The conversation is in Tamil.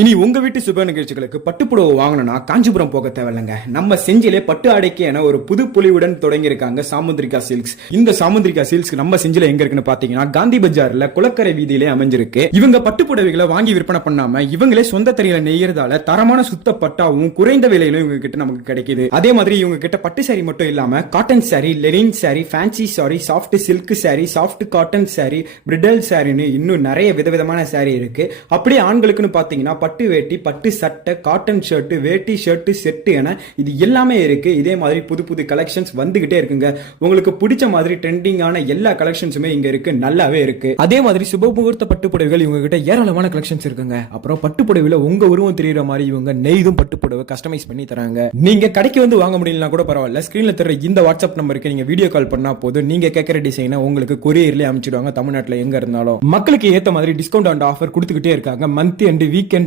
இனி உங்க வீட்டு சுப நிகழ்ச்சிகளுக்கு பட்டுப்புடவை வாங்கணும்னா காஞ்சிபுரம் போக தேவையில்லைங்க. நம்ம செஞ்சிலே பட்டு ஆடைக்கு என ஒரு புது பொலிவுடன் தொடங்கி இருக்காங்க சாமுந்திரிகா சில்க்ஸ். இந்த சாமுந்திரிகா சில்க்ஸ் நம்ம செஞ்சில எங்க இருக்குன்னு பாத்தீங்கன்னா காந்தி பஜார்ல குளக்கரை வீதியிலே அமைஞ்சிருக்கு. இவங்க பட்டு புடவைகளை வாங்கி விற்பனை பண்ணாம இவங்களே சொந்த தறியில நெய்யறதால தரமான சுத்த பட்டாவும் குறைந்த விலையிலும் இவங்க கிட்ட நமக்கு கிடைக்குது. அதே மாதிரி இவங்க கிட்ட பட்டு சாரி மட்டும் இல்லாம cotton sari, linen sari, fancy sari, soft silk sari, soft cotton sari, bridal சாரின்னு இன்னும் நிறைய விதவிதமான சாரி இருக்கு. அப்படியே ஆண்களுக்குன்னு பாத்தீங்கன்னா பட்டு வேட்டி, பட்டு சட்டை, காட்டன் ஷர்ட், வேட்டி ஷர்ட் செட் என இது எல்லாமே இருக்கு. இதே மாதிரி புது புது கலெக்ஷன்ஸ் வந்துகிட்டே இருக்குங்க. உங்களுக்கு பிடிச்ச மாதிரி ட்ரெண்டிங்கான எல்லா கலெக்ஷன்ஸுமே இங்க இருக்கு, நல்லாவே இருக்கு. அதே மாதிரி சுபமுகூர்த்த பட்டு புடவைகள் இவங்க கிட்ட ஏராளமான கலெக்ஷன்ஸ் இருக்குங்க. அப்புறம் பட்டு புடவையில உங்க உருவம் தெரியுற மாதிரி இவங்க நெய்தும் பட்டு புடவை கஸ்டமைஸ் பண்ணி தராங்க. நீங்க கடைக்கு வந்து வாங்க முடியலனா கூட பரவாயில்ல, ஸ்கிரீன்ல தெரிய இந்த வாட்ஸ்அப் நம்பருக்கு நீங்க வீடியோ கால் பண்ணா போதும், நீங்க கேட்கிற டிசைனை உங்களுக்கு கொரியர்ல அனுப்பிச்சிடுவாங்க. தமிழ்நாட்டுல எங்க இருந்தாலும் மக்களுக்கு ஏத்த மாதிரி டிஸ்கவுண்ட் அண்ட் ஆஃபர் கொடுத்துக்கிட்டே இருக்காங்க. Month and weekend